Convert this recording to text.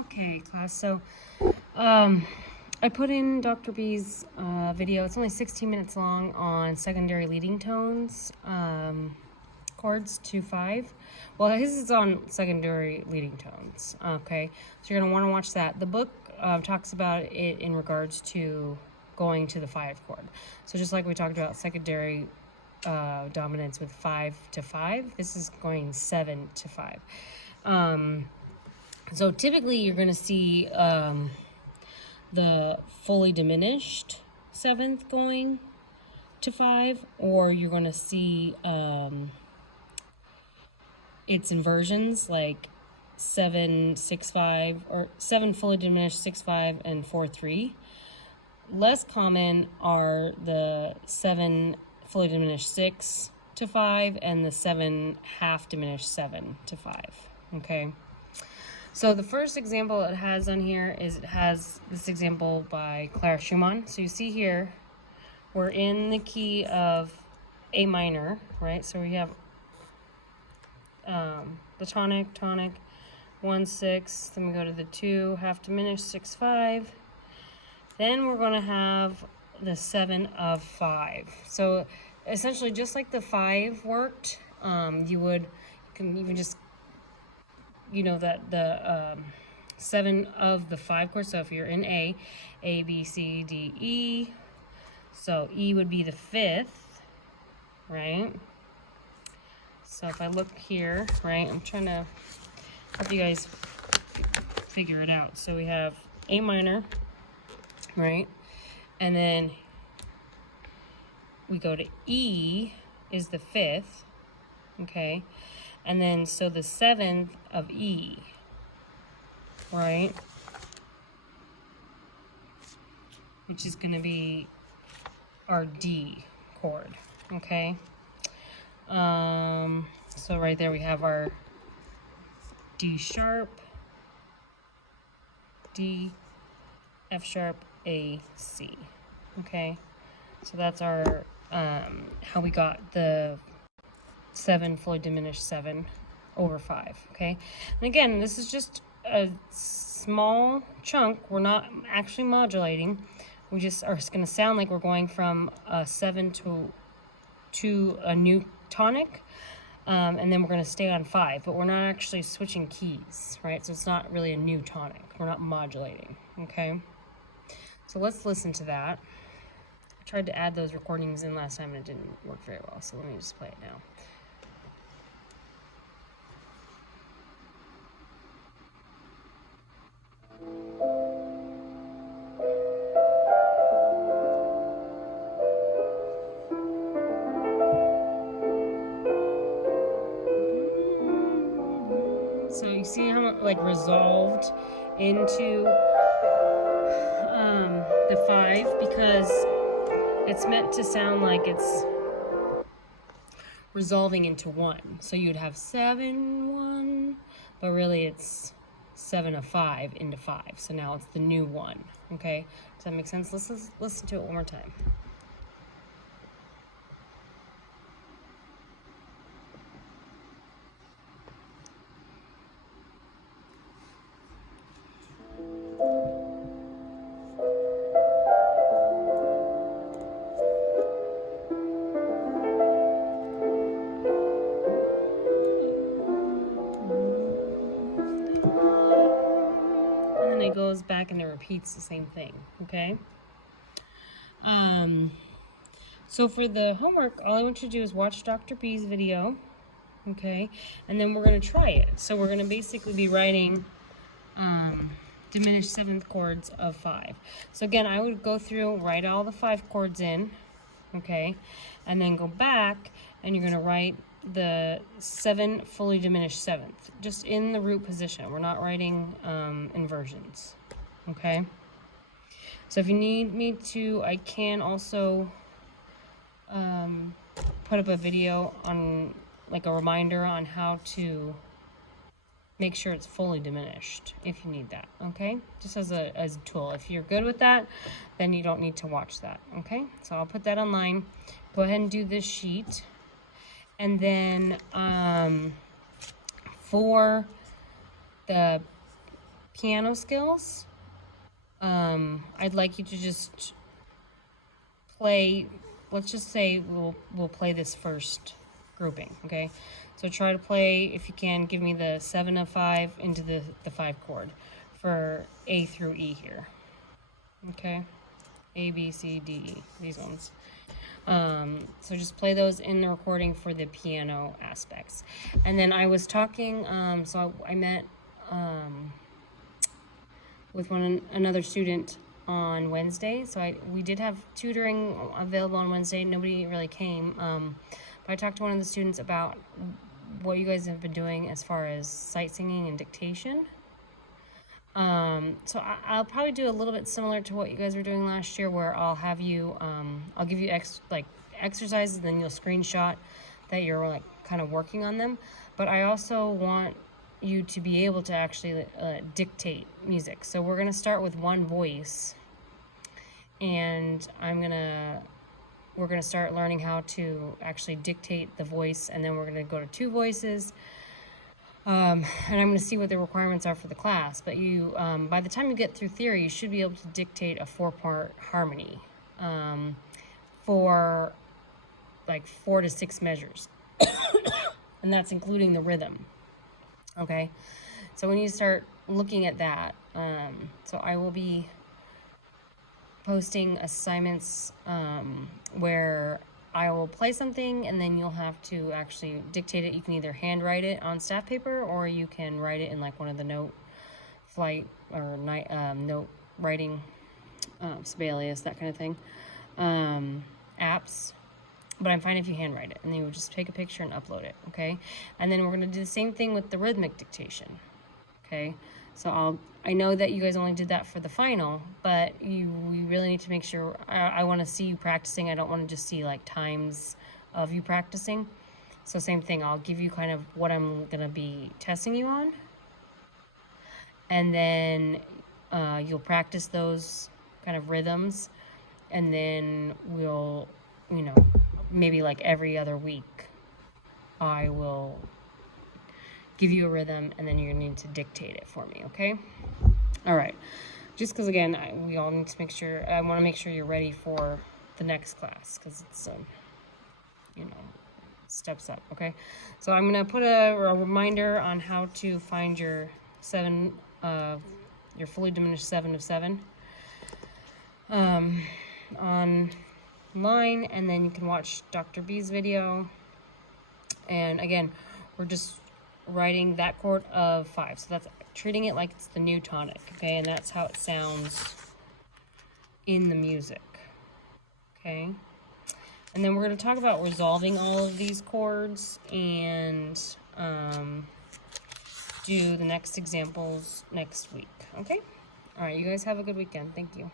Okay, class. So, I put in Dr. B's video. It's only 16 minutes long on secondary leading tones, chords 2-5. Well, his is on secondary leading tones. Okay, so you're gonna want to watch that. The book talks about it in regards to going to the 5 chord. So just like we talked about secondary dominance with 5-5, this is going 7-5. So typically you're going to see the fully diminished 7th going to 5, or you're going to see its inversions like 7-6-5 or 7 fully diminished 6-5 and 4-3. Less common are the 7 fully diminished 6-5 and the 7 half diminished 7-5. Okay. So the first example it has on here is it has this example by Clara Schumann. So you see here, we're in the key of A minor, right? So we have the tonic, 1-6, then we go to the 2, half diminished, 6-5. Then we're going to have the 7 of 5. So essentially, just like the 5 worked, you can even just, that the 7 of the 5 chords. So if you're in A, B, C, D, E. So E would be the 5th, right? So if I look here, right, I'm trying to help you guys figure it out. So we have A minor, right? And then we go to E is the 5th, okay? And then so the 7th of E, right? Which is going to be our D chord, okay? So right there we have our D sharp, D, F sharp, A, C, okay? So that's our, how we got the 7 fully diminished 7 over 5, okay? And again, this is just a small chunk. We're not actually modulating. We just are going to sound like we're going from a 7 to a new tonic, and then we're going to stay on 5, but we're not actually switching keys, right? So it's not really a new tonic. We're not modulating, okay? So let's listen to that. I tried to add those recordings in last time and it didn't work very well, so let me just play it now. So you see how like resolved into the 5, because it's meant to sound like it's resolving into 1. So you'd have 7-1, but really it's 7 of 5 into 5. So now it's the new 1. Okay, does that make sense? Listen to it one more time. It goes back and it repeats the same thing, okay? So for the homework, all I want you to do is watch Dr. B's video, okay? And then we're going to try it. So we're going to basically be writing diminished 7th chords of 5. So again, I would go through, write all the 5 chords in, okay? And then go back and you're going to write the 7 fully diminished 7th, just in the root position. We're not writing inversions, okay? So if you need me to, I can also put up a video on, like a reminder on how to make sure it's fully diminished if you need that, okay? Just as a tool. If you're good with that, then you don't need to watch that, okay? So I'll put that online. Go ahead and do this sheet. And then for the piano skills, I'd like you to just play, let's just say we'll play this first grouping, okay? So try to play, if you can, give me the 7 of 5 into the 5 chord for A through E here, okay? A, B, C, D, E, these ones. So just play those in the recording for the piano aspects. And then I was talking, so I met with another student on Wednesday. So we did have tutoring available on Wednesday. Nobody really came. But I talked to one of the students about what you guys have been doing as far as sight singing and dictation. So I'll probably do a little bit similar to what you guys were doing last year, where I'll have you, I'll give you exercises, and then you'll screenshot that you're like kind of working on them. But I also want you to be able to actually dictate music. So we're gonna start with one voice, and we're gonna start learning how to actually dictate the voice, and then we're gonna go to 2 voices. And I'm going to see what the requirements are for the class. But you, by the time you get through theory, you should be able to dictate a 4-part harmony for like 4 to 6 measures. And that's including the rhythm. Okay? So we need to start looking at that. So I will be posting assignments where I will play something, and then you'll have to actually dictate it. You can either handwrite it on staff paper, or you can write it in like one of the note writing, Sibelius, that kind of thing, apps. But I'm fine if you handwrite it, and then you would just take a picture and upload it, okay? And then we're going to do the same thing with the rhythmic dictation, okay? So I know that you guys only did that for the final, but we really need to make sure, I want to see you practicing. I don't want to just see like times of you practicing. So same thing, I'll give you kind of what I'm going to be testing you on. And then you'll practice those kind of rhythms. And then we'll, maybe like every other week, I will give you a rhythm, and then you're going to need to dictate it for me, okay? All right. Just because, again, we all need to make sure, I want to make sure you're ready for the next class, because it's, steps up, okay? So I'm going to put a reminder on how to find your your fully diminished 7 of 7 online, and then you can watch Dr. B's video. And again, we're just writing that chord of 5, so that's treating it like it's the new tonic, okay? And that's how it sounds in the music, okay? And then we're going to talk about resolving all of these chords and do the next examples next week, okay? All right, you guys have a good weekend. Thank you.